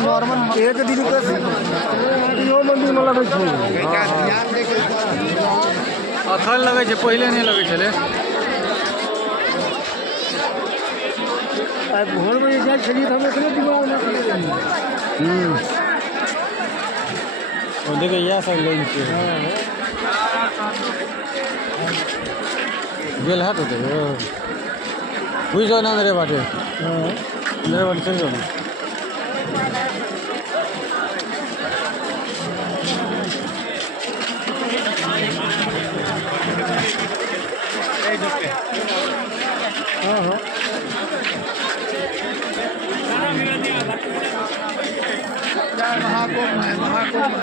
नॉर्मल एक दिन मंदिर में लगे अखन लगे छे, पहले नहीं लगे छले। भोर में जाए छलिए तो हम इतने दिमाग में देखिए यह सब लोग गेल है तो देखो हुई जाओ ना मेरे बाटे, मेरे बाटे चल जाओ। महाकुंभ है।